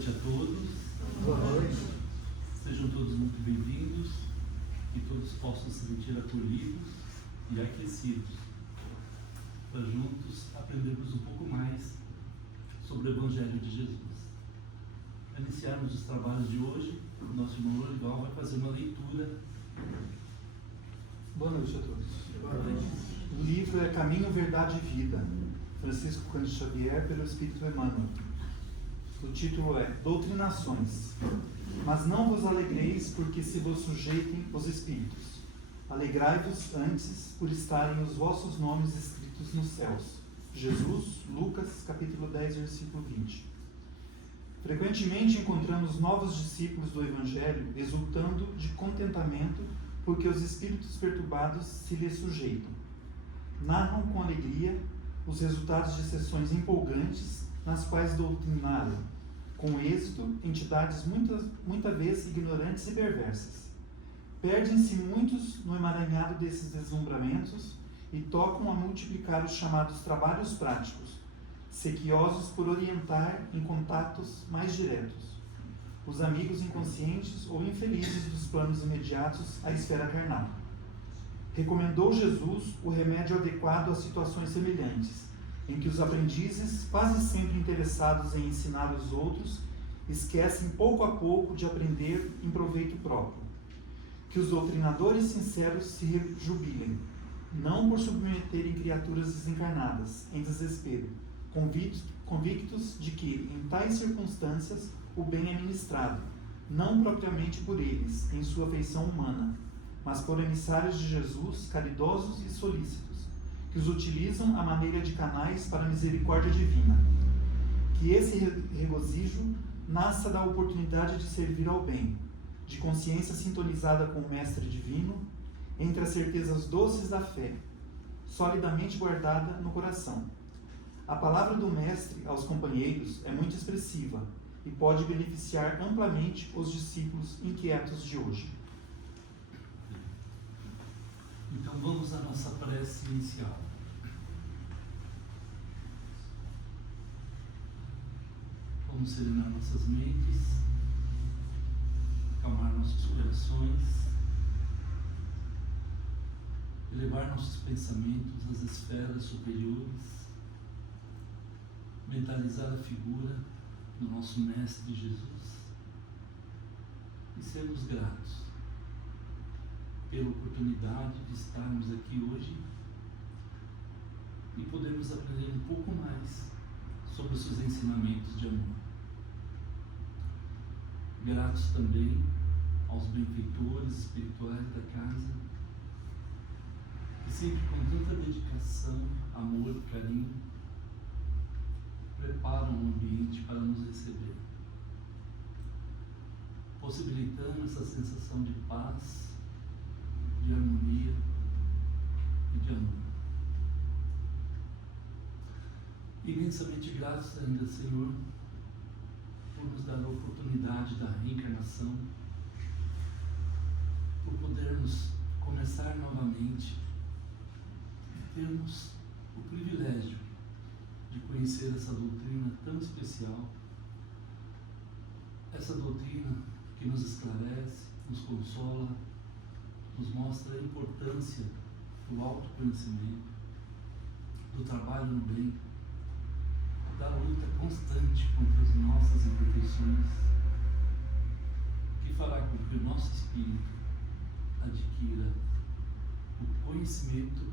noite a todos. Boa noite. Sejam todos muito bem-vindos, que todos possam se sentir acolhidos e aquecidos, para juntos aprendermos um pouco mais sobre o Evangelho de Jesus. Para iniciarmos os trabalhos de hoje, o nosso irmão Lorival vai fazer uma leitura. Boa noite a todos. Boa noite. O livro é Caminho, Verdade e Vida, Francisco Cândido Xavier, pelo Espírito Emmanuel. O título é Doutrinações. Mas não vos alegreis porque se vos sujeitem os espíritos. Alegrai-vos antes por estarem os vossos nomes escritos nos céus. Jesus, Lucas, capítulo 10, versículo 20. Frequentemente encontramos novos discípulos do Evangelho exultando de contentamento porque os espíritos perturbados se lhes sujeitam. Narram com alegria os resultados de sessões empolgantes nas quais doutrinaram, com êxito, entidades muita vez ignorantes e perversas. Perdem-se muitos no emaranhado desses deslumbramentos e tocam a multiplicar os chamados trabalhos práticos, sequiosos por orientar em contatos mais diretos os amigos inconscientes ou infelizes dos planos imediatos à esfera carnal. Recomendou Jesus o remédio adequado a situações semelhantes, em que os aprendizes, quase sempre interessados em ensinar os outros, esquecem pouco a pouco de aprender em proveito próprio. Que os doutrinadores sinceros se rejubilem, não por submeterem criaturas desencarnadas em desespero, convictos de que, em tais circunstâncias, o bem é ministrado, não propriamente por eles, em sua feição humana, mas por emissários de Jesus, caridosos e solícitos, que os utilizam à maneira de canais para a misericórdia divina. Que esse regozijo nasça da oportunidade de servir ao bem, de consciência sintonizada com o Mestre Divino, entre as certezas doces da fé, solidamente guardada no coração. A palavra do Mestre aos companheiros é muito expressiva e pode beneficiar amplamente os discípulos inquietos de hoje. Então vamos à nossa prece inicial. Vamos serenar nossas mentes, acalmar nossos corações, elevar nossos pensamentos às esferas superiores, mentalizar a figura do nosso Mestre Jesus e sermos gratos pela oportunidade de estarmos aqui hoje e podermos aprender um pouco mais sobre os seus ensinamentos de amor. Gratos também aos benfeitores espirituais da casa, que sempre com tanta dedicação, amor e carinho preparam o ambiente para nos receber, possibilitando essa sensação de paz, de harmonia e de amor. Imensamente gratos ainda, Senhor, por nos dar a oportunidade da reencarnação, por podermos começar novamente e termos o privilégio de conhecer essa doutrina tão especial, essa doutrina que nos esclarece, nos consola, nos mostra a importância do autoconhecimento, do trabalho no bem, da luta constante contra as nossas imperfeições, que fará com que o nosso espírito adquira o conhecimento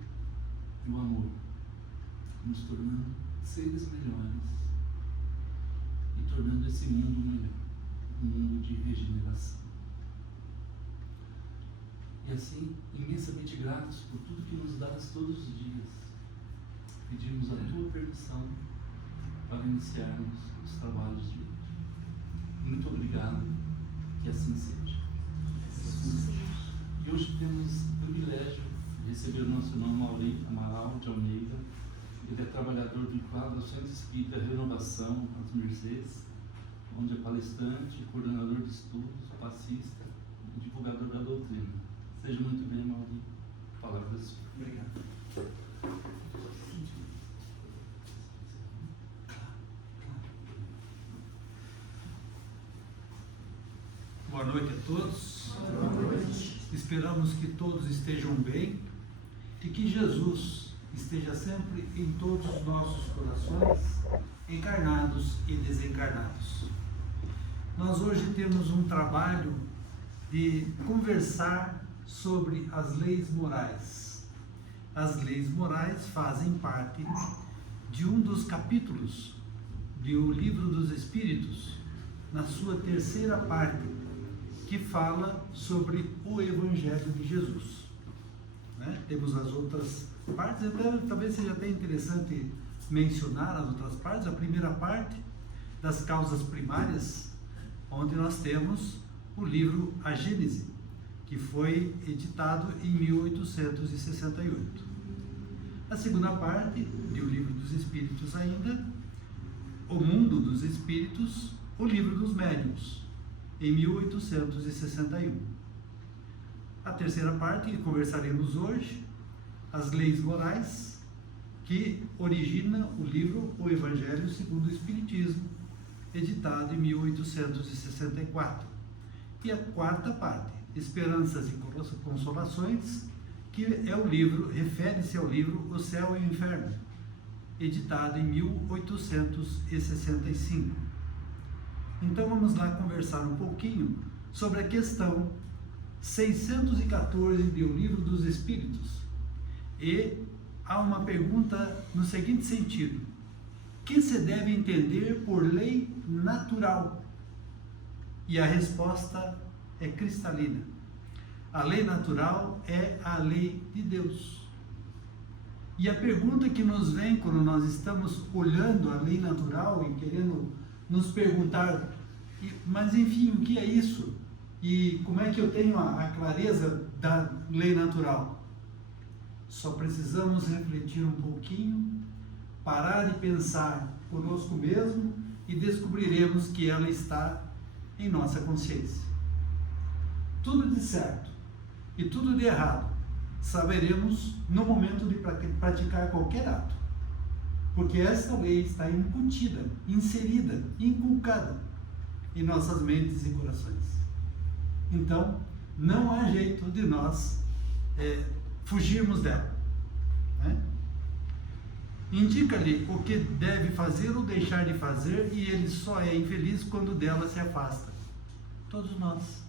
e o amor, nos tornando seres melhores e tornando esse mundo melhor, um mundo de regeneração. E assim, imensamente gratos por tudo que nos dás todos os dias, pedimos a tua permissão para iniciarmos os trabalhos de hoje. Muito obrigado, que assim seja. E hoje temos o privilégio de receber o nosso irmão Maurício Amaral de Almeida. Ele é trabalhador vinculado ao Centro Espírita Renovação, às Mercês, onde é palestrante, coordenador de estudos, passista e divulgador da doutrina. Seja muito bem, Maurício. Palavras. Obrigado. noite a todos. Esperamos que todos estejam bem e que Jesus esteja sempre em todos os nossos corações, encarnados e desencarnados. Nós hoje temos um trabalho de conversar sobre as leis morais. As leis morais fazem parte de um dos capítulos do Livro dos Espíritos, na sua terceira parte, que fala sobre o Evangelho de Jesus. Temos as outras partes, então talvez seja até interessante mencionar as outras partes. A primeira parte, das causas primárias, onde nós temos o livro A Gênese, que foi editado em 1868. A segunda parte do Livro dos Espíritos ainda, O Mundo dos Espíritos, o Livro dos Médiuns, em 1861. A terceira parte, que conversaremos hoje, as leis morais, que origina o livro O Evangelho segundo o Espiritismo, editado em 1864. E a quarta parte, Esperanças e Consolações, que é o livro, refere-se ao livro O Céu e o Inferno, editado em 1865. Então vamos lá conversar um pouquinho sobre a questão 614 do Livro dos Espíritos. E há uma pergunta no seguinte sentido: que se deve entender por lei natural? E a resposta é cristalina. A lei natural é a lei de Deus. E a pergunta que nos vem quando nós estamos olhando a lei natural e querendo nos perguntar, mas enfim, o que é isso? E como é que eu tenho a clareza da lei natural? Só precisamos refletir um pouquinho, parar de pensar conosco mesmo e descobriremos que ela está em nossa consciência. Tudo de certo e tudo de errado saberemos no momento de praticar qualquer ato, porque essa lei está incutida, inserida, inculcada em nossas mentes e corações. Então, não há jeito de nós fugirmos dela. Indica-lhe o que deve fazer ou deixar de fazer, e ele só é infeliz quando dela se afasta. Todos nós.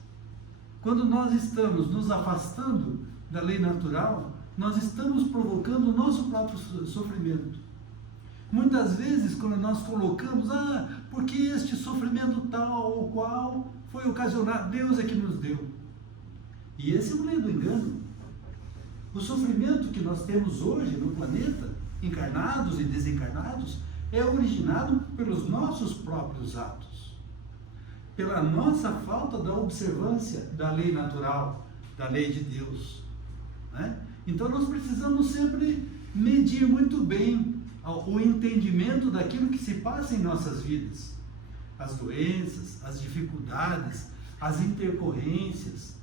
Quando nós estamos nos afastando da lei natural, nós estamos provocando o nosso próprio sofrimento. Muitas vezes, quando nós colocamos, porque este sofrimento tal ou qual foi ocasionado, Deus é que nos deu. E esse é o meio do engano. O sofrimento que nós temos hoje no planeta, encarnados e desencarnados, é originado pelos nossos próprios atos, pela nossa falta da observância da lei natural, da lei de Deus. Então nós precisamos sempre medir muito bem o entendimento daquilo que se passa em nossas vidas, as doenças, as dificuldades, as intercorrências,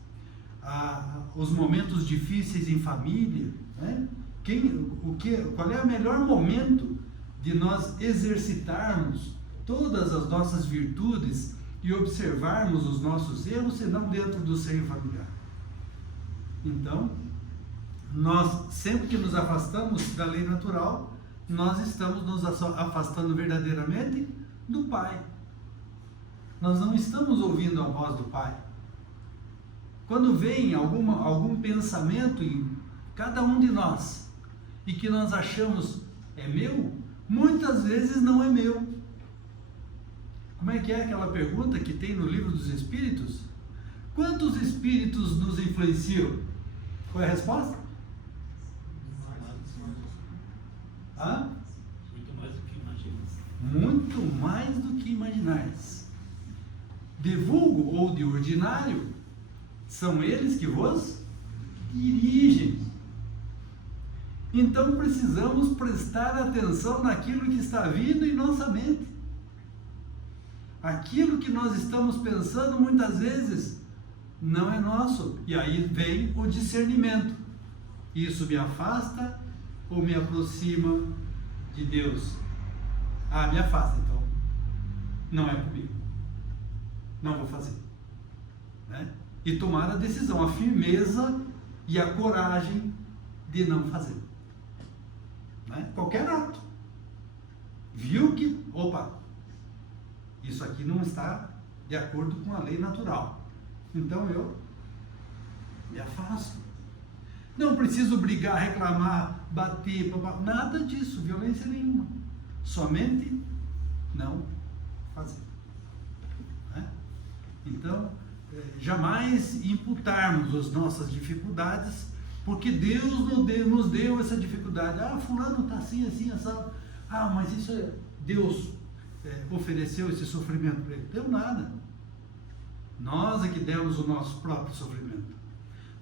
os momentos difíceis em família, qual é o melhor momento de nós exercitarmos todas as nossas virtudes e observarmos os nossos erros, senão dentro do seio familiar. Então, nós, sempre que nos afastamos da lei natural, nós estamos nos afastando verdadeiramente do Pai. Nós não estamos ouvindo a voz do Pai. Quando vem algum pensamento em cada um de nós e que nós achamos é meu, muitas vezes não é meu. Como é que é aquela pergunta que tem no Livro dos Espíritos? Quantos espíritos nos influenciam? Qual é a resposta? Muito mais do que imaginas. Muito mais do que imaginais. De vulgo ou de ordinário, são eles que vos dirigem. Então precisamos prestar atenção naquilo que está vindo em nossa mente. Aquilo que nós estamos pensando muitas vezes não é nosso. E aí vem o discernimento. Isso me afasta ou me aproxima de Deus? Me afasta, então. Não é comigo. Não vou fazer. né? E tomar a decisão, a firmeza e a coragem de não fazer, né? Qualquer ato. Viu que, opa, isso aqui não está de acordo com a lei natural, então eu me afasto. Não preciso brigar, reclamar, bater, nada disso, violência nenhuma. Somente não fazer, né? Então, jamais imputarmos as nossas dificuldades, porque Deus nos deu essa dificuldade. Ah, fulano está assim, assim, assado. Ah, mas isso Deus ofereceu esse sofrimento para ele. Deu nada. Nós é que demos o nosso próprio sofrimento.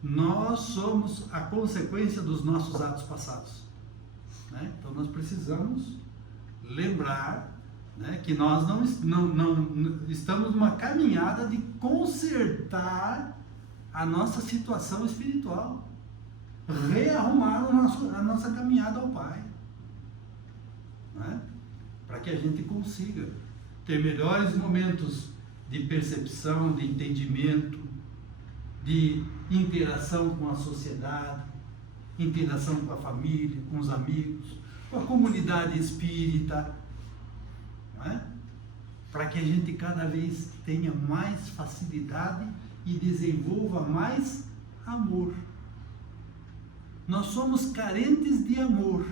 Nós somos a consequência dos nossos atos passados, né? Então nós precisamos lembrar, né, que nós não estamos numa caminhada de consertar a nossa situação espiritual, rearrumar a nossa caminhada ao Pai, né? Para que a gente consiga ter melhores momentos de percepção, de entendimento, de interação com a sociedade, interação com a família, com os amigos, com a comunidade espírita, não é? Para que a gente cada vez tenha mais facilidade e desenvolva mais amor. Nós somos carentes de amor,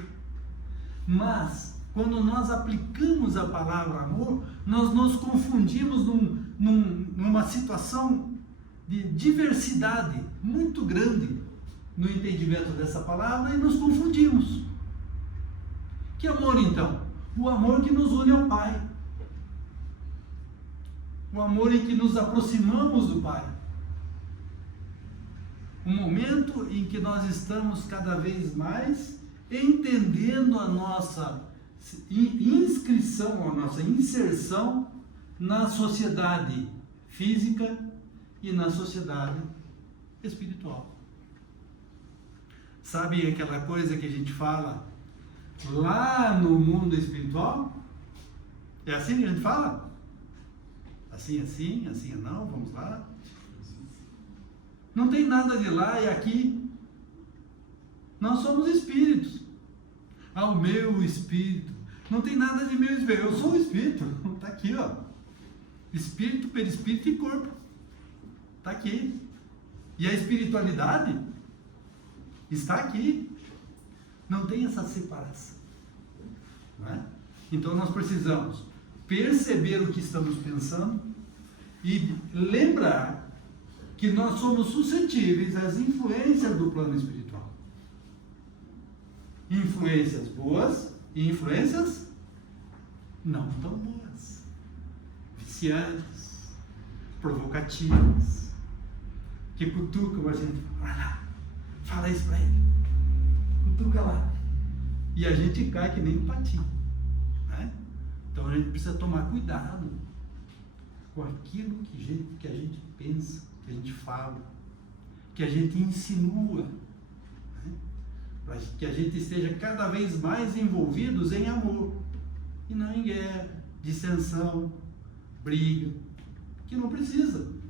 mas quando nós aplicamos a palavra amor, nós nos confundimos numa situação de diversidade muito grande no entendimento dessa palavra e nos confundimos. Que amor então? O amor que nos une ao Pai. O amor em que nos aproximamos do Pai. O momento em que nós estamos cada vez mais entendendo a nossa inscrição, a nossa inserção na sociedade física e na sociedade espiritual. Sabe aquela coisa que a gente fala lá no mundo espiritual? É assim que a gente fala? Assim, assim, assim, não, vamos lá. Não tem nada de lá e aqui. Nós somos espíritos. Ah, o meu espírito. Não tem nada de meu espírito. Eu sou o espírito. Está aqui, ó. Espírito, perispírito e corpo. Está aqui. E a espiritualidade está aqui. Não tem essa separação, não é? Então nós precisamos perceber o que estamos pensando e lembrar que nós somos suscetíveis às influências do plano espiritual. Influências boas e influências não tão boas, viciantes, provocativas, que cutucam a gente. Vai lá, fala isso para ele, cutuca lá, e a gente cai que nem um patinho, né? Então a gente precisa tomar cuidado com aquilo que a gente pensa, que a gente fala, que a gente insinua, né? Para que a gente esteja cada vez mais envolvidos em amor e não em guerra, dissensão, briga, que não precisa.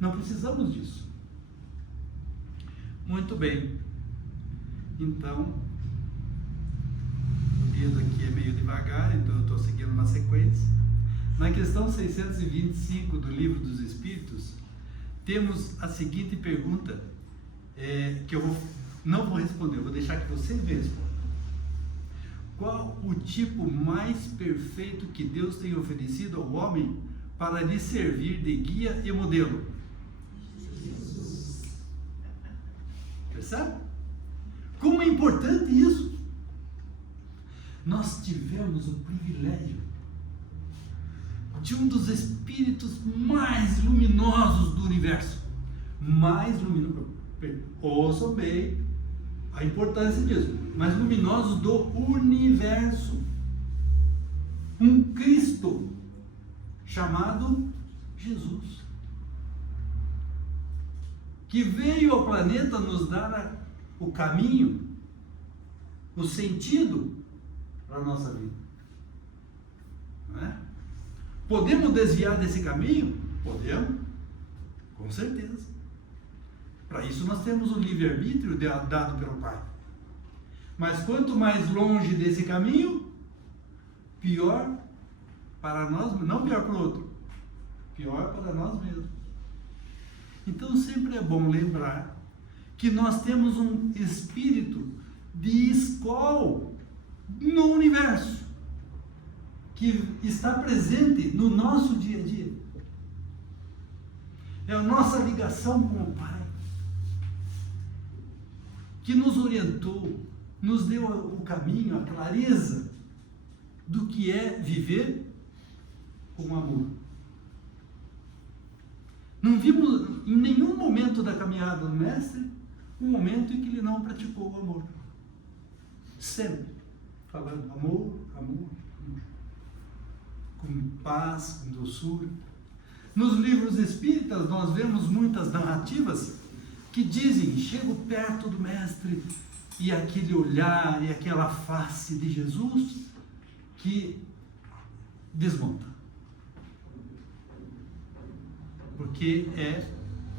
Não precisamos disso. Muito bem. Então, o dedo aqui é meio devagar, então eu estou seguindo uma sequência. Na questão 625 do Livro dos Espíritos, temos a seguinte pergunta, que eu não vou responder, eu vou deixar que vocês me respondam. Qual o tipo mais perfeito que Deus tem oferecido ao homem para lhe servir de guia e modelo? Percebe? Como é importante isso? Nós tivemos o privilégio de um dos espíritos mais luminosos do universo. Mais luminoso. Ouçam bem a importância disso. Mais luminosos do universo. Um Cristo chamado Jesus, que veio ao planeta nos dar o caminho, o sentido para a nossa vida. Não é? Podemos desviar desse caminho? Podemos. Com certeza. Para isso nós temos o livre-arbítrio dado pelo Pai. Mas quanto mais longe desse caminho, pior para nós, não pior para o outro, pior para nós mesmos. Então sempre é bom lembrar que nós temos um espírito de escola no universo, que está presente no nosso dia a dia. É a nossa ligação com o Pai, que nos orientou, nos deu o caminho, a clareza do que é viver com amor. Não vimos em nenhum momento da caminhada do Mestre um momento em que ele não praticou o amor. Sempre falando amor, amor, amor. Com paz, com doçura. Nos livros espíritas nós vemos muitas narrativas que dizem: chego perto do Mestre e aquele olhar e aquela face de Jesus que desmonta. Porque é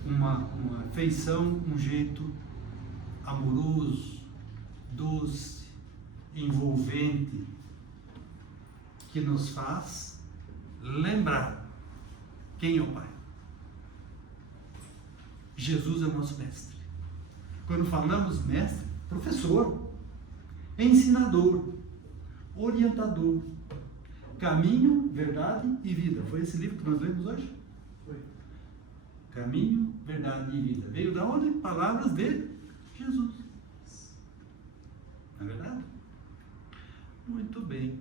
uma feição, um jeito amoroso, doce, envolvente, que nos faz lembrar quem é o Pai. Jesus é o nosso mestre. Quando falamos mestre, professor, ensinador, orientador, caminho, verdade e vida. Foi esse livro que nós lemos hoje? Foi. Caminho, verdade e vida. Veio da onde? Palavras de Jesus. Não é verdade? Muito bem.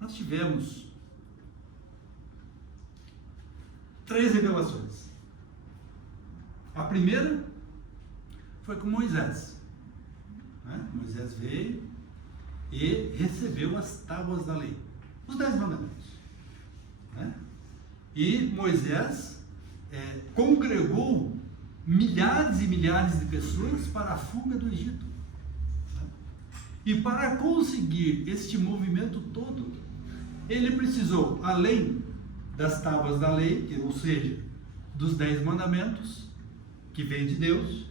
Nós tivemos 3 revelações. A primeira foi com Moisés. Moisés veio e recebeu as tábuas da lei, os 10 mandamentos. E Moisés congregou milhares e milhares de pessoas para a fuga do Egito. E para conseguir este movimento todo, ele precisou, além das tábuas da lei, ou seja, dos 10 mandamentos, que vem de Deus,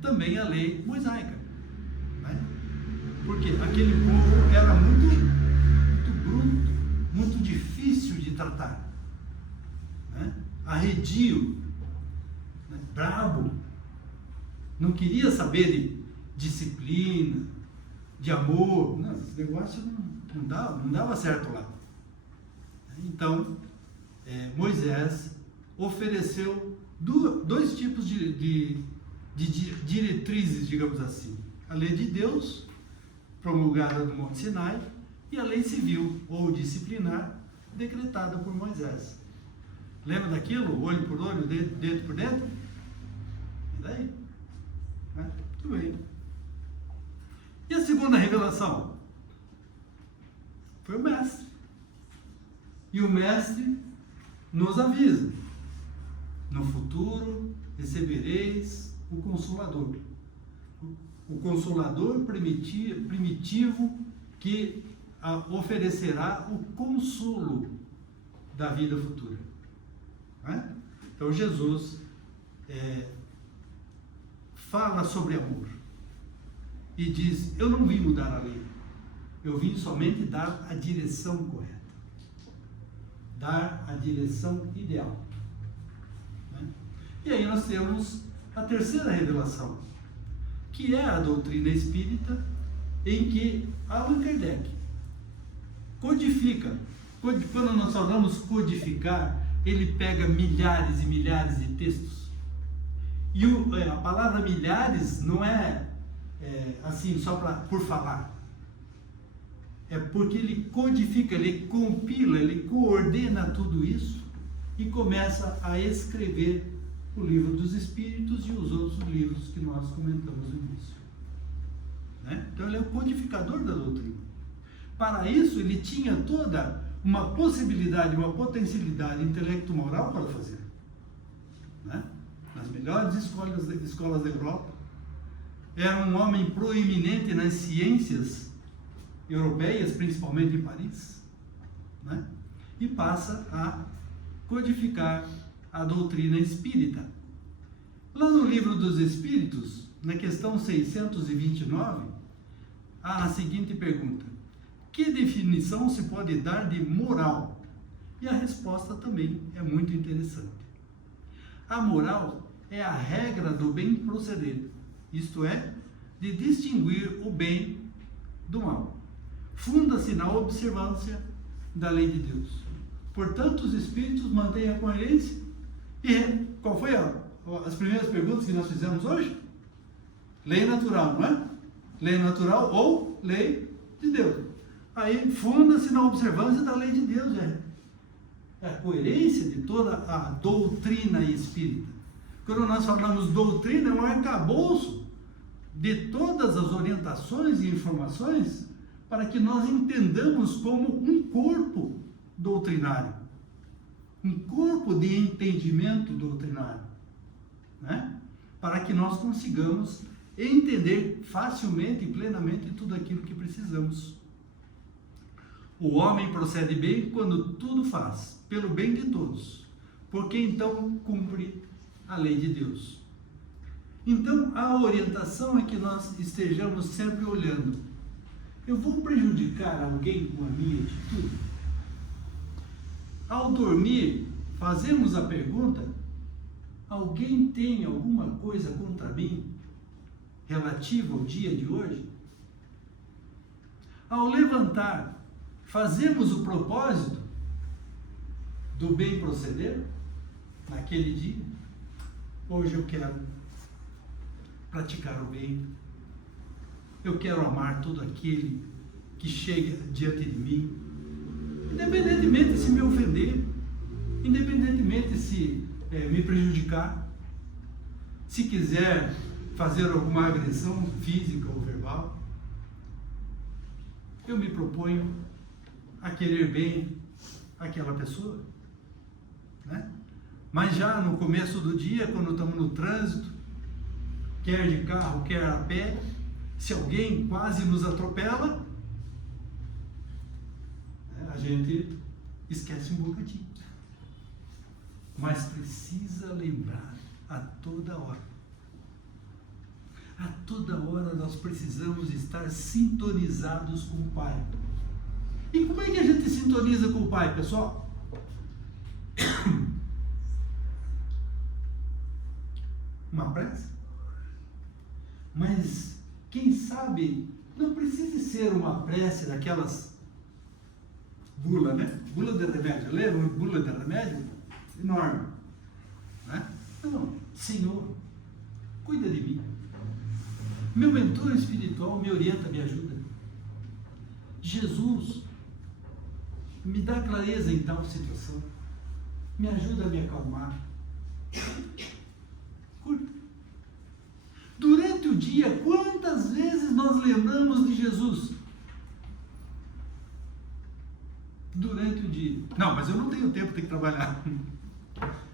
também a lei mosaica. Porque aquele povo era muito bruto, muito difícil de tratar, arredio, brabo, não queria saber de disciplina, de amor. Não, esse negócio não dava certo lá. Então, Moisés ofereceu 2 tipos de diretrizes, digamos assim: a lei de Deus, promulgada no Monte Sinai, e a lei civil ou disciplinar, decretada por Moisés. Lembra daquilo? Olho por olho, dedo por dedo? E daí? Muito bem. E a segunda revelação? Foi o Mestre. E o Mestre nos avisa: no futuro recebereis o Consolador. O Consolador primitivo que oferecerá o consolo da vida futura. Então Jesus fala sobre amor e diz: eu não vim mudar a lei, eu vim somente dar a direção correta, dar a direção ideal. E aí nós temos a terceira revelação, que é a doutrina espírita, em que Allan Kardec codifica. Quando nós falamos codificar, ele pega milhares e milhares de textos. E a palavra milhares não é assim só por falar. É porque ele codifica, ele compila, ele coordena tudo isso e começa a escrever o Livro dos Espíritos e os outros livros que nós comentamos no início. Então ele é o codificador da doutrina. Para isso ele tinha toda uma possibilidade, uma potencialidade intelecto-moral para fazer. Nas melhores escolas da Europa, era um homem proeminente nas ciências europeias, principalmente em Paris, e passa a codificar a doutrina espírita. Lá no Livro dos Espíritos, na questão 629, há a seguinte pergunta: que definição se pode dar de moral? E a resposta também é muito interessante. A moral é a regra do bem proceder, isto é, de distinguir o bem do mal. Funda-se na observância da lei de Deus. Portanto, os espíritos mantêm a coerência. E qual foi as primeiras perguntas que nós fizemos hoje? Lei natural, não é? Lei natural ou lei de Deus. Aí funda-se na observância da lei de Deus, é a coerência de toda a doutrina espírita. Quando nós falamos doutrina, é um arcabouço de todas as orientações e informações para que nós entendamos como um corpo doutrinário, um corpo de entendimento doutrinário, né? Para que nós consigamos entender facilmente e plenamente tudo aquilo que precisamos. O homem procede bem quando tudo faz pelo bem de todos, porque então cumpre a lei de Deus. Então, a orientação é que nós estejamos sempre olhando: eu vou prejudicar alguém com a minha atitude? Ao dormir, fazemos a pergunta: alguém tem alguma coisa contra mim relativa ao dia de hoje? Ao levantar, fazemos o propósito do bem proceder naquele dia? Hoje eu quero praticar o bem, eu quero amar todo aquele que chega diante de mim, independentemente se me ofender, independentemente se me prejudicar, se quiser fazer alguma agressão física ou verbal. Eu me proponho a querer bem aquela pessoa, né? Mas já no começo do dia, quando estamos no trânsito, quer de carro, quer a pé, se alguém quase nos atropela, a gente esquece um bocadinho. Mas precisa lembrar a toda hora. A toda hora nós precisamos estar sintonizados com o Pai. E como é que a gente sintoniza com o Pai, pessoal? Uma prece? Mas, quem sabe, não precisa ser uma prece daquelas bula, né? Bula de remédio. Lembra bula de remédio? Enorme. Né? Não, Senhor, cuida de mim. Meu mentor espiritual me orienta, me ajuda. Jesus, me dá clareza em tal situação. Me ajuda a me acalmar. Durante o dia, quantas vezes nós lembramos de Jesus? Durante o dia. Não, mas eu não tenho tempo, tenho que trabalhar.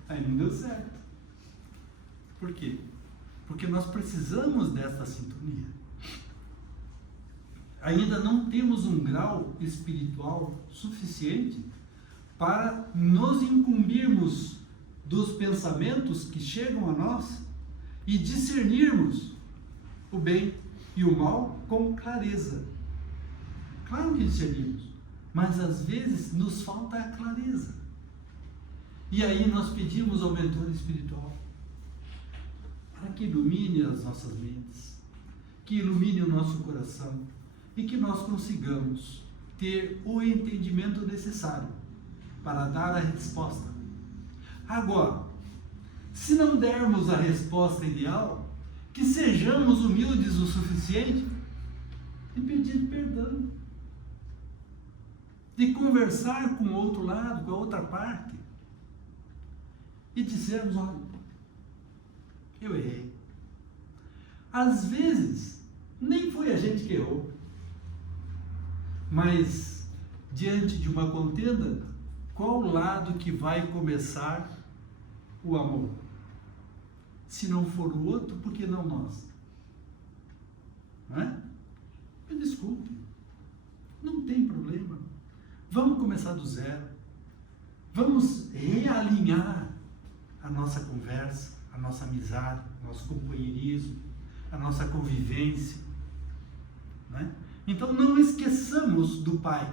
Aí não deu certo. Por quê? Porque nós precisamos dessa sintonia. Ainda não temos um grau espiritual suficiente para nos incumbirmos dos pensamentos que chegam a nós e discernirmos o bem e o mal com clareza. Claro que discernimos, mas às vezes nos falta a clareza. E aí nós pedimos ao mentor espiritual para que ilumine as nossas mentes, que ilumine o nosso coração e que nós consigamos ter o entendimento necessário para dar a resposta. Agora, se não dermos a resposta ideal, que sejamos humildes o suficiente de pedir perdão, de conversar com o outro lado, com a outra parte, e dizermos: olha, eu errei. Às vezes, nem foi a gente que errou, mas diante de uma contenda, qual lado que vai começar o amor? Se não for o outro, por que não nós? Não é? Me desculpe, não tem problema. Vamos começar do zero. Vamos realinhar a nossa conversa, a nossa amizade, nosso companheirismo, a nossa convivência, né? Então não esqueçamos do Pai,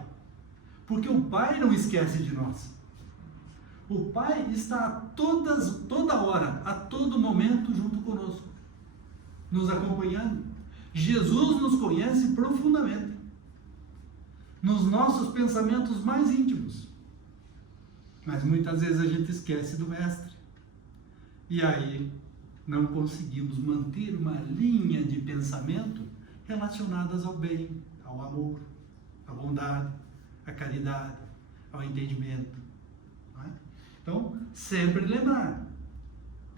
porque o Pai não esquece de nós. O Pai está toda hora, a todo momento junto conosco, nos acompanhando. Jesus nos conhece profundamente, nos nossos pensamentos mais íntimos. Mas muitas vezes a gente esquece do Mestre. E aí não conseguimos manter uma linha de pensamento relacionadas ao bem, ao amor, à bondade, à caridade, ao entendimento. Não é? Então, sempre lembrar.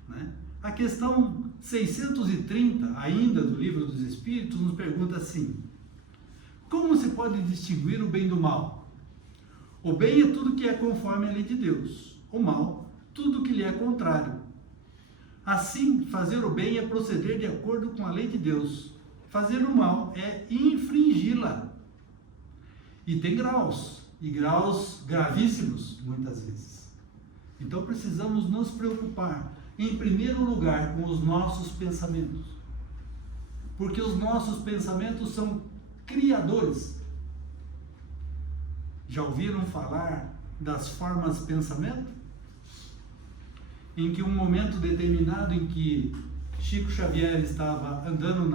Né? A questão 630, ainda do Livro dos Espíritos, nos pergunta assim: como se pode distinguir o bem do mal? O bem é tudo que é conforme a lei de Deus. O mal, tudo que lhe é contrário. Assim, fazer o bem é proceder de acordo com a lei de Deus. Fazer o mal é infringi-la. E tem graus, e graus gravíssimos, muitas vezes. Então precisamos nos preocupar, em primeiro lugar, com os nossos pensamentos. Porque os nossos pensamentos são criadores. Já ouviram falar das formas de pensamento? Em que um momento determinado em que Chico Xavier estava andando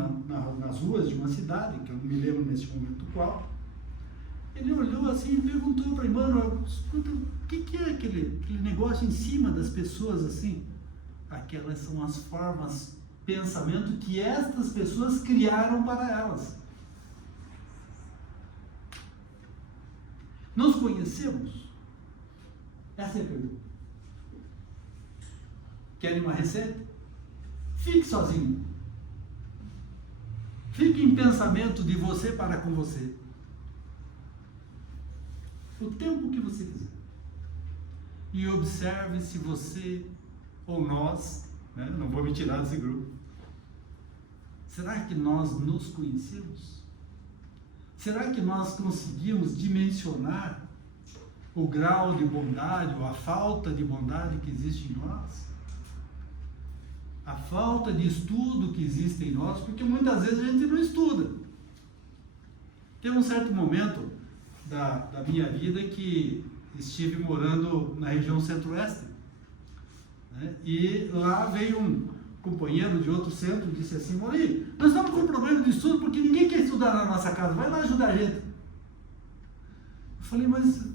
nas ruas de uma cidade, que eu não me lembro nesse momento qual, ele olhou assim e perguntou para Emmanuel: escuta, o que é aquele negócio em cima das pessoas assim? Aquelas são as formas de pensamento que estas pessoas criaram para elas. Nos conhecemos? Essa é a pergunta. Querem uma receita? Fique sozinho. Fique em pensamento de você para com você. O tempo que você quiser. E observe se você ou nós, né, não vou me tirar desse grupo, será que nós nos conhecemos? Será que nós conseguimos dimensionar o grau de bondade ou a falta de bondade que existe em nós? A falta de estudo que existe em nós, porque muitas vezes a gente não estuda. Teve um certo momento da minha vida que estive morando na região centro-oeste, né? E lá veio um companheiro de outro centro e disse assim: Mori, nós estamos com um problema de estudo porque ninguém quer estudar na nossa casa, vai lá ajudar a gente. Eu falei: mas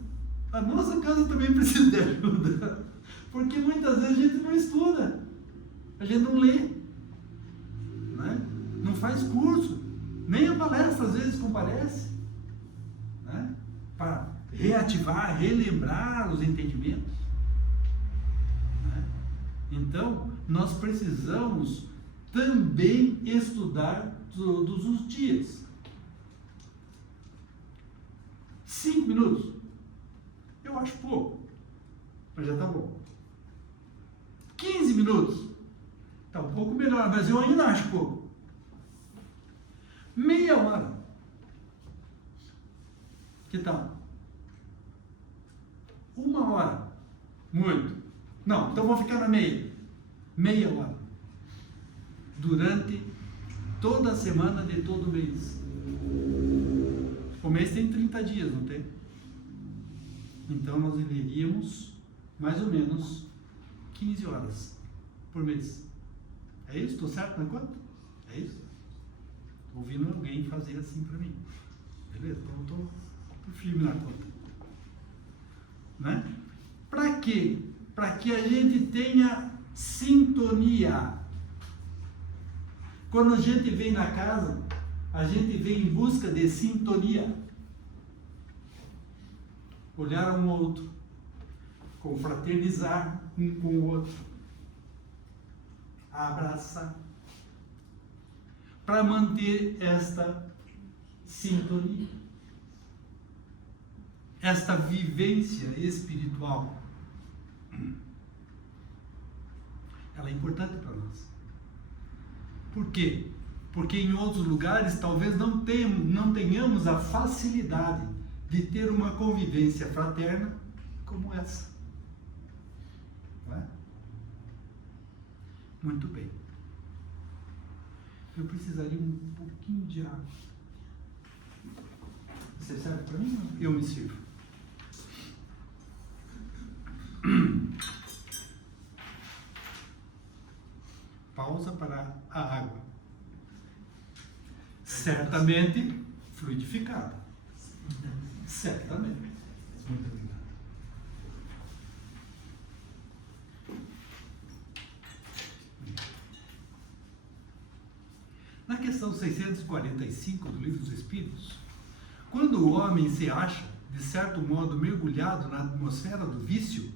a nossa casa também precisa de ajuda, porque muitas vezes a gente não estuda. A gente não lê, né? Não faz curso, nem a palestra às vezes comparece, né? Para reativar, relembrar os entendimentos, né? Então, nós precisamos também estudar todos os dias. 5 minutos, eu acho pouco, mas já está bom. 15 minutos, está um pouco melhor, mas eu ainda acho pouco. Meia hora. Que tal? 1 hora. Muito. Não, então vou ficar na meia. Meia hora. Durante toda a semana de todo mês. O mês tem 30 dias, não tem? Então nós deveríamos mais ou menos 15 horas por mês. É isso? Estou certo na conta? É isso? Estou ouvindo alguém fazer assim para mim. Beleza? Então estou firme na conta. Né? Para quê? Para que a gente tenha sintonia. Quando a gente vem na casa, a gente vem em busca de sintonia. Olhar um ao outro, confraternizar um com o outro, abraçar, para manter esta sintonia, esta vivência espiritual. Ela é importante para nós. Por quê? Porque em outros lugares talvez não tenhamos a facilidade de ter uma convivência fraterna como essa. Muito bem. Eu precisaria um pouquinho de água. Você serve para mim? Eu me sirvo. Pausa para a água. Certamente fluidificada. Certamente. Muito obrigado. Na questão 645 do Livro dos Espíritos, quando o homem se acha, de certo modo, mergulhado na atmosfera do vício,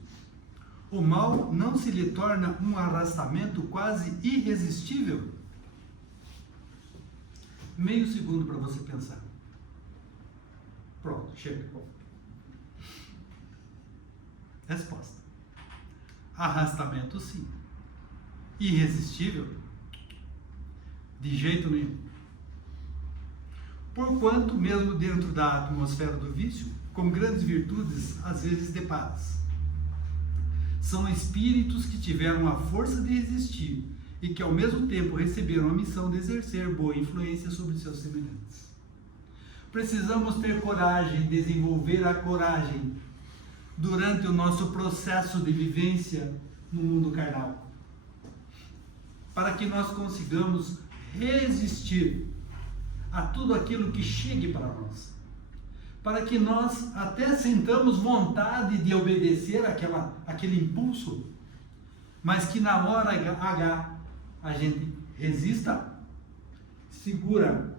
o mal não se lhe torna um arrastamento quase irresistível? Meio segundo para você pensar. Pronto, chega. Resposta: arrastamento, sim. Irresistível? De jeito nenhum. Porquanto, mesmo dentro da atmosfera do vício, com grandes virtudes às vezes deparas. São espíritos que tiveram a força de resistir e que ao mesmo tempo receberam a missão de exercer boa influência sobre seus semelhantes. Precisamos ter coragem, desenvolver a coragem durante o nosso processo de vivência no mundo carnal, para que nós consigamos resistir a tudo aquilo que chegue para nós, para que nós até sintamos vontade de obedecer aquele impulso, mas que na hora H a gente resista, segura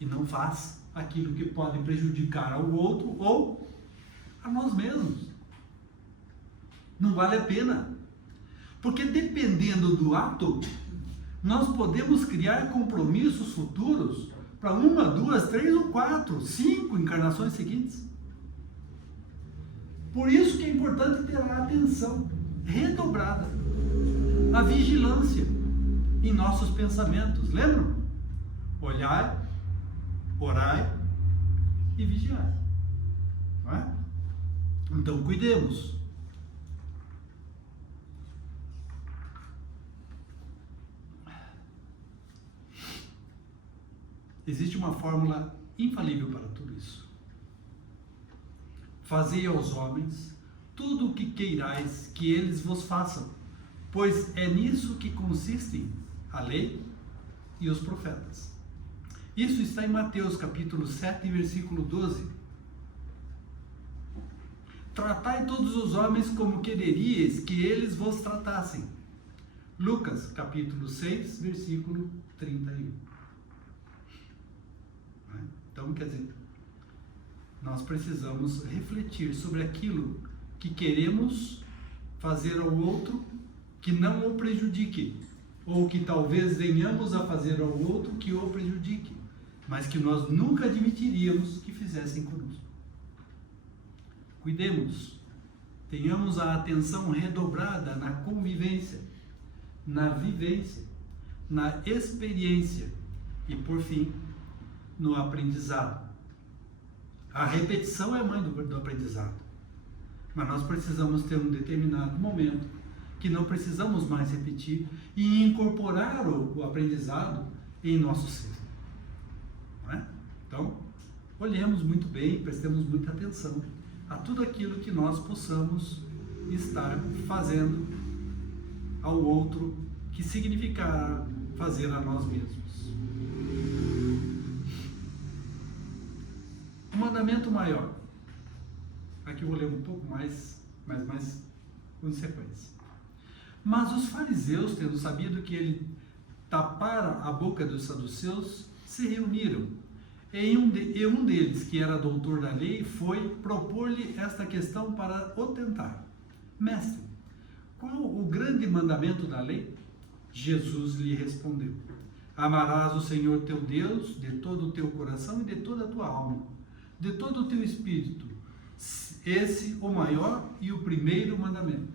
e não faz aquilo que pode prejudicar ao outro ou a nós mesmos. Não vale a pena, porque dependendo do ato, nós podemos criar compromissos futuros para 1, 2, 3 ou 4, 5 encarnações seguintes. Por isso que é importante ter a atenção redobrada, a vigilância em nossos pensamentos. Lembram? Olhai, orai e vigiai. Não é? Então cuidemos. Existe uma fórmula infalível para tudo isso. Fazei aos homens tudo o que queirais que eles vos façam, pois é nisso que consistem a lei e os profetas. Isso está em Mateus capítulo 7, versículo 12. Tratai todos os homens como quereríeis que eles vos tratassem. Lucas capítulo 6, versículo 31. Então, quer dizer, nós precisamos refletir sobre aquilo que queremos fazer ao outro que não o prejudique, ou que talvez venhamos a fazer ao outro que o prejudique, mas que nós nunca admitiríamos que fizessem conosco. Cuidemos, tenhamos a atenção redobrada na convivência, na vivência, na experiência e, por fim, no aprendizado. A repetição é a mãe do aprendizado, mas nós precisamos ter um determinado momento que não precisamos mais repetir e incorporar o aprendizado em nosso ser. Não é? Então, olhemos muito bem, prestemos muita atenção a tudo aquilo que nós possamos estar fazendo ao outro, que significará fazer a nós mesmos. O mandamento maior. Aqui eu vou ler um pouco mais com sequência. Mas os fariseus, tendo sabido que ele tapara a boca dos saduceus, se reuniram. E um deles, que era doutor da lei, foi propor-lhe esta questão para o tentar. Mestre, qual o grande mandamento da lei? Jesus lhe respondeu: amarás o Senhor teu Deus de todo o teu coração e de toda a tua alma, de todo o teu espírito. Esse o maior e o primeiro mandamento.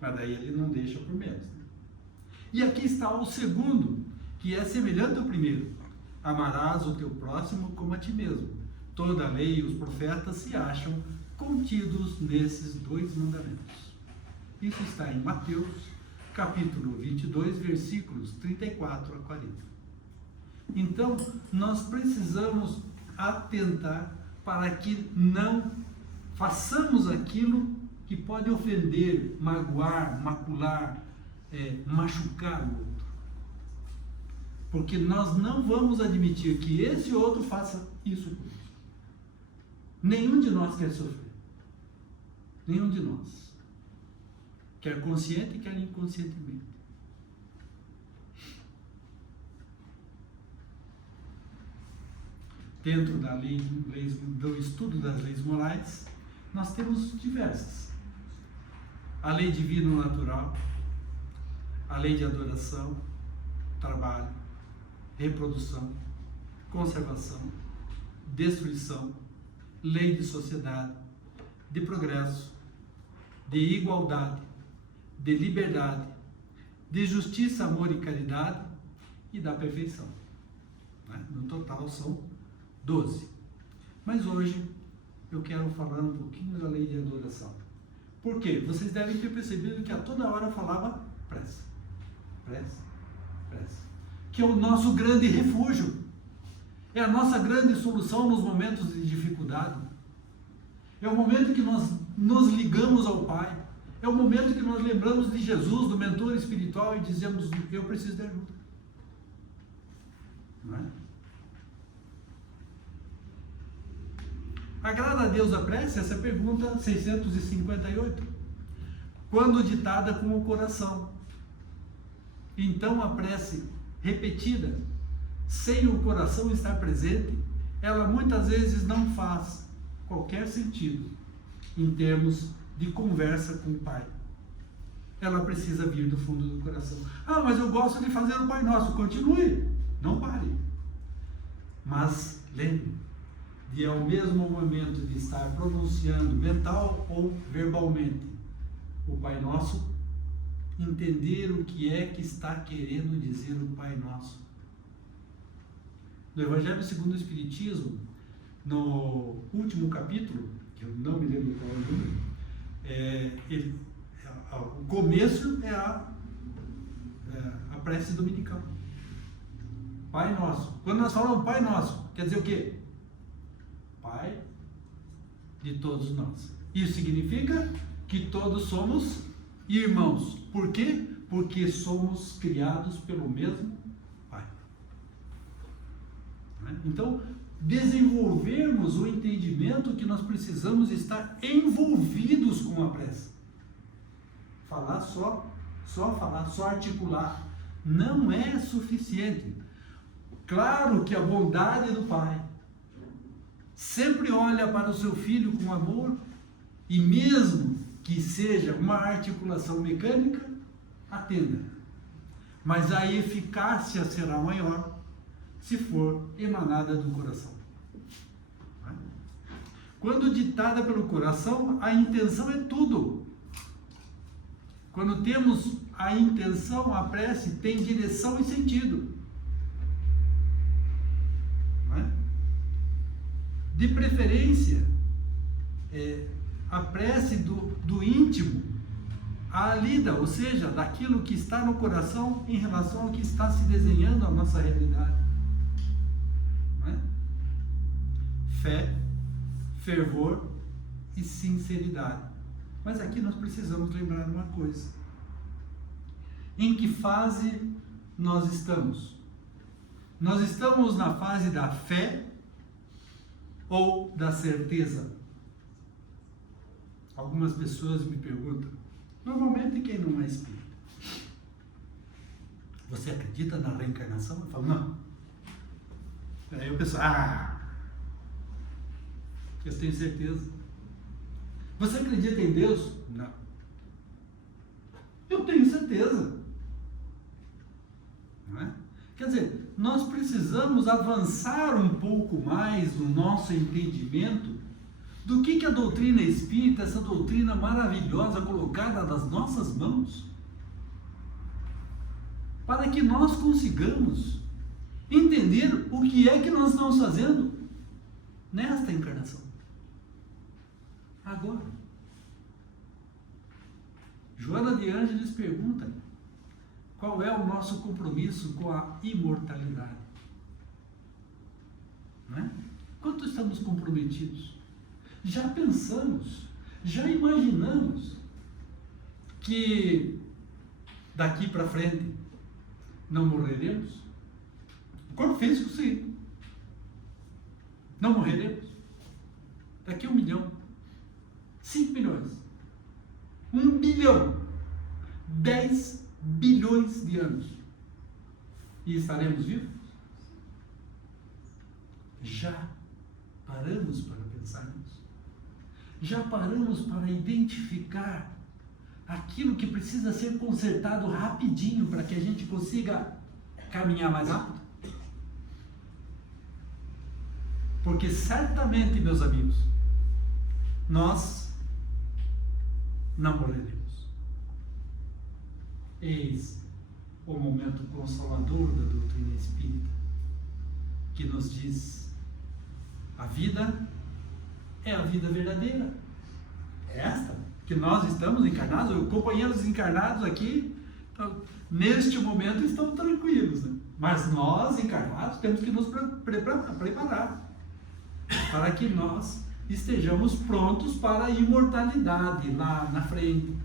Mas daí ele não deixa por menos. E aqui está o segundo, que é semelhante ao primeiro: amarás o teu próximo como a ti mesmo. Toda a lei e os profetas se acham contidos nesses dois mandamentos. Isso está em Mateus capítulo 22, versículos 34 a 40. Então, nós precisamos atentar para que não façamos aquilo que pode ofender, magoar, macular, machucar o outro. Porque nós não vamos admitir que esse outro faça isso conosco. Nenhum de nós quer sofrer. Nenhum de nós. Quer consciente, quer inconscientemente. Dentro da do estudo das leis morais, nós temos diversas. A lei divino-natural, a lei de adoração, trabalho, reprodução, conservação, destruição, lei de sociedade, de progresso, de igualdade, de liberdade, de justiça, amor e caridade e da perfeição. No total são 12. Mas hoje eu quero falar um pouquinho da lei de adoração. Por quê? Vocês devem ter percebido que a toda hora eu falava prece, prece, prece. Que é o nosso grande refúgio. É a nossa grande solução nos momentos de dificuldade. É o momento que nós nos ligamos ao Pai. É o momento que nós lembramos de Jesus, do mentor espiritual, e dizemos, eu preciso de ajuda. Não é? Agrada a Deus a prece? Essa é a pergunta 658. Quando ditada com o coração. Então a prece repetida, sem o coração estar presente, ela muitas vezes não faz qualquer sentido em termos de conversa com o Pai. Ela precisa vir do fundo do coração. Ah, mas eu gosto de fazer o Pai Nosso. Continue, não pare. Mas lembre de, ao mesmo momento de estar pronunciando, mental ou verbalmente, o Pai Nosso, entender o que é que está querendo dizer o Pai Nosso. No Evangelho segundo o Espiritismo, no último capítulo, que eu não me lembro qual é o número, o começo é a prece dominical. Pai Nosso. Quando nós falamos Pai Nosso, quer dizer o quê? Pai de todos nós. Isso significa que todos somos irmãos. Por quê? Porque somos criados pelo mesmo Pai. Então, desenvolvermos o entendimento que nós precisamos estar envolvidos com a prece. Falar só falar, só articular, não é suficiente. Claro que a bondade do Pai sempre olha para o seu filho com amor, e mesmo que seja uma articulação mecânica, atenda. Mas a eficácia será maior se for emanada do coração. Quando ditada pelo coração, a intenção é tudo. Quando temos a intenção, a prece tem direção e sentido. De preferência, a prece do íntimo, a lida, ou seja, daquilo que está no coração em relação ao que está se desenhando a nossa realidade. Fé, fervor e sinceridade. Mas aqui nós precisamos lembrar uma coisa. Em que fase nós estamos? Nós estamos na fase da fé ou da certeza? Algumas pessoas me perguntam, normalmente quem não é espírita, você acredita na reencarnação? Eu falo, não. Aí eu penso, eu tenho certeza. Você acredita em Deus? Não. Eu tenho certeza. Não é? Quer dizer, nós precisamos avançar um pouco mais no nosso entendimento do que a doutrina espírita, essa doutrina maravilhosa colocada nas nossas mãos, para que nós consigamos entender o que é que nós estamos fazendo nesta encarnação. Agora, Joana de Ângeles pergunta, qual é o nosso compromisso com a imortalidade. Não é? Quanto estamos comprometidos? Já pensamos, já imaginamos que daqui para frente não morreremos? O corpo físico, sim. Não morreremos? Daqui 1 milhão, 5 milhões, 1 bilhão, 10 bilhões de anos. E estaremos vivos? Já paramos para pensar nisso? Já paramos para identificar aquilo que precisa ser consertado rapidinho para que a gente consiga caminhar mais rápido? Porque certamente, meus amigos, nós não morreremos. Eis o momento consolador da doutrina espírita, que nos diz: a vida é a vida verdadeira. É esta que nós estamos encarnados, os companheiros encarnados aqui, então, neste momento estão tranquilos, né? Mas nós encarnados temos que nos preparar para que nós estejamos prontos para a imortalidade lá na frente.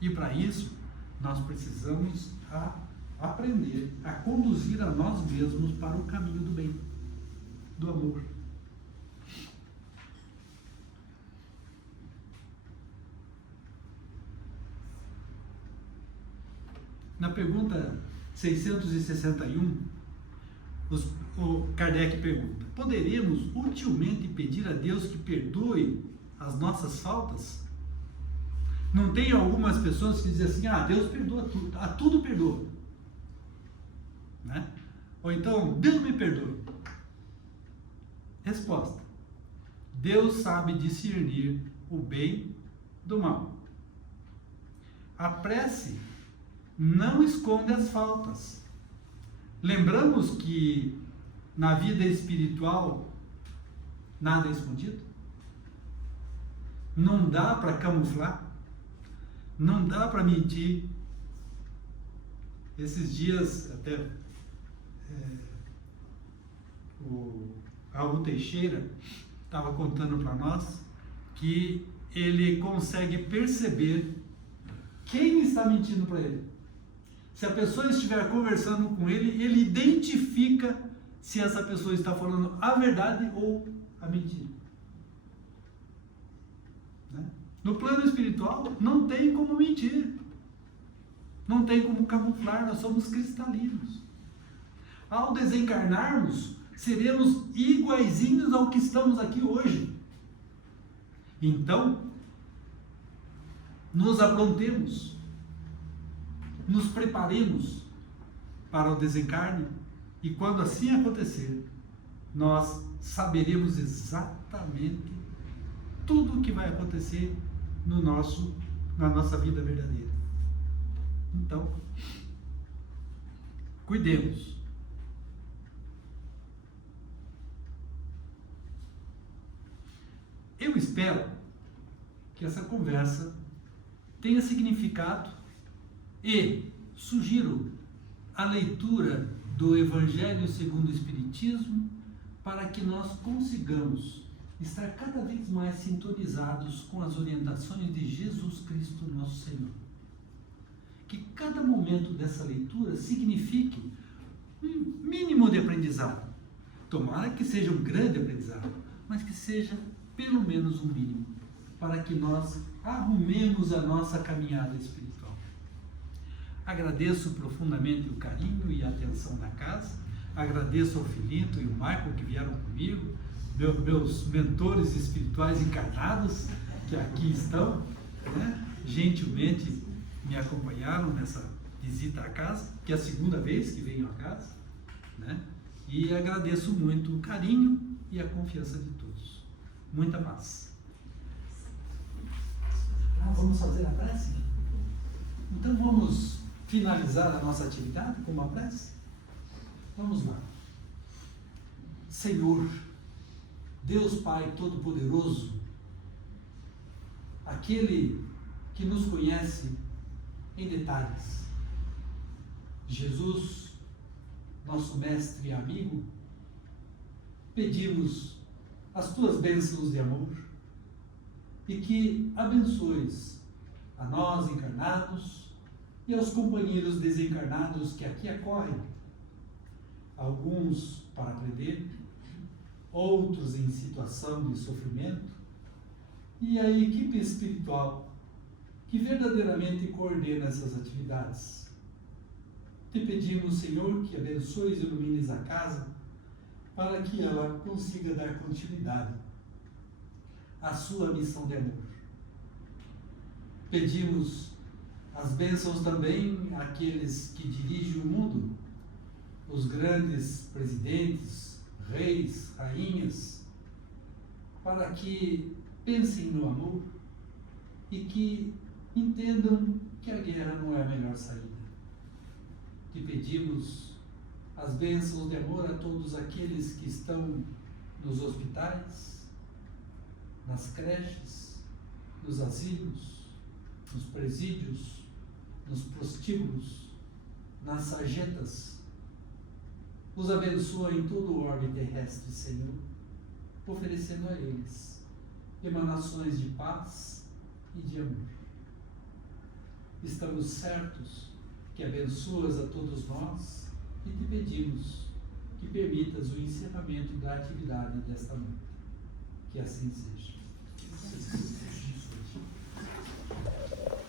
E para isso, nós precisamos aprender a conduzir a nós mesmos para o caminho do bem, do amor. Na pergunta 661, o Kardec pergunta: poderemos utilmente pedir a Deus que perdoe as nossas faltas? Não tem algumas pessoas que dizem assim: Deus perdoa tudo, a tudo perdoa, né? Ou então, Deus me perdoe. Resposta: Deus sabe discernir o bem do mal. A prece não esconde as faltas. Lembramos que na vida espiritual nada é escondido? Não dá para camuflar, não dá para mentir. Esses dias até o Raul Teixeira estava contando para nós que ele consegue perceber quem está mentindo para ele. Se a pessoa estiver conversando com ele, ele identifica se essa pessoa está falando a verdade ou a mentira. Né? No plano espiritual, não tem como mentir. Não tem como camuflar, nós somos cristalinos. Ao desencarnarmos, seremos iguaizinhos ao que estamos aqui hoje. Então, nos aprontemos, nos preparemos para o desencarne, e quando assim acontecer, nós saberemos exatamente tudo o que vai acontecer na nossa vida verdadeira. Então, cuidemos. Eu espero que essa conversa tenha significado e sugiro a leitura do Evangelho segundo o Espiritismo para que nós consigamos estar cada vez mais sintonizados com as orientações de Jesus Cristo, nosso Senhor. Que cada momento dessa leitura signifique um mínimo de aprendizado. Tomara que seja um grande aprendizado, mas que seja pelo menos um mínimo, para que nós arrumemos a nossa caminhada espiritual. Agradeço profundamente o carinho e a atenção da casa, agradeço ao Filinto e o Marco que vieram comigo, meus mentores espirituais encarnados, que aqui estão, né? Gentilmente me acompanharam nessa visita à casa, que é a segunda vez que venho à casa, né? E agradeço muito o carinho e a confiança de todos. Muita paz. Vamos fazer a prece? Então vamos finalizar a nossa atividade com uma prece? Vamos lá. Senhor, Deus Pai Todo-Poderoso, aquele que nos conhece em detalhes. Jesus, nosso mestre e amigo, pedimos as tuas bênçãos de amor e que abençoes a nós encarnados e aos companheiros desencarnados que aqui acorrem, alguns para aprender, outros em situação de sofrimento, e a equipe espiritual que verdadeiramente coordena essas atividades. Te pedimos, Senhor, que abençoes e ilumines a casa para que ela consiga dar continuidade à sua missão de amor. Pedimos as bênçãos também àqueles que dirigem o mundo, os grandes presidentes, reis, rainhas, para que pensem no amor e que entendam que a guerra não é a melhor saída. Te pedimos as bênçãos de amor a todos aqueles que estão nos hospitais, nas creches, nos asilos, nos presídios, nos prostíbulos, nas sarjetas. Os abençoa em todo o orbe terrestre, Senhor, oferecendo a eles emanações de paz e de amor. Estamos certos que abençoas a todos nós e te pedimos que permitas o encerramento da atividade desta noite. Que assim seja.